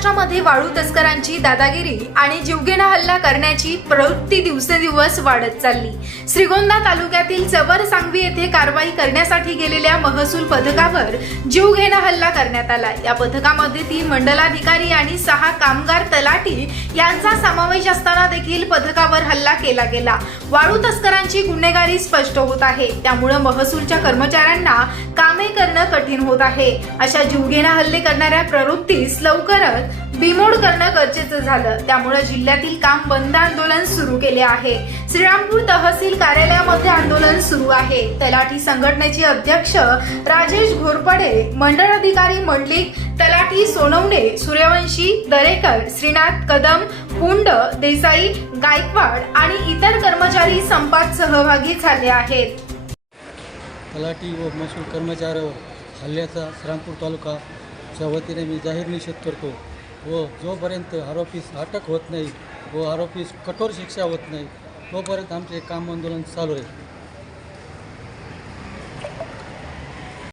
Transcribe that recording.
महाराष्ट्रामध्ये वाळू तस्करांची दादागिरी आणि जीवघेणा हल्ला करण्याची प्रवृत्ती दिवसेंदिवस वाढत चालली. श्रीगोंदा तालुक्यातील चवर सांगवी येथे कारवाई करण्यासाठी गेलेल्या महसूल पथकावर जीवघेणा हल्ला करण्यात आला. या पथकामध्ये तीन मंडलाधिकारी आणि सहा कामगार तलाठी यांचा समावेश असताना देखील पथकावर हल्ला केला गेला. वाळू तस्करांची गुन्हेगारी स्पष्ट होत आहे. त्यामुळे महसूलच्या कर्मचाऱ्यांना कामे करणं कठीण होत आहे. अशा जीवघेणा हल्ले करणाऱ्या प्रवृत्तीस लवकरच बिमोड करणं गरजेचं झालं. त्यामुळे जिल्ह्यातील काम बंद आंदोलन सुरू केले आहे. श्रीरामपूर तहसील कार्यालयामध्ये आंदोलन सुरू आहे. तलाठी संघटनेचे अध्यक्ष राजेश घोरपडे मंडळ अधिकारी मंडलिक तलाठी सोनवणे सूर्यवंशी दरेकर श्रीनाथ कदम हुंड देसाई गायकवाड आणि इतर कर्मचारी संपात सहभागी झाले आहेत. तलाठी व महसूल कर्मचाऱ्यावर हल्ल्याचा श्रामपूर तालुकाच्या वतीने मी जाहीर निषेध करतो. व जोपर्यंत आरोपीस अटक होत नाही व आरोपीस कठोर शिक्षा होत नाही तोपर्यंत आमचे काम आंदोलन चालू राहील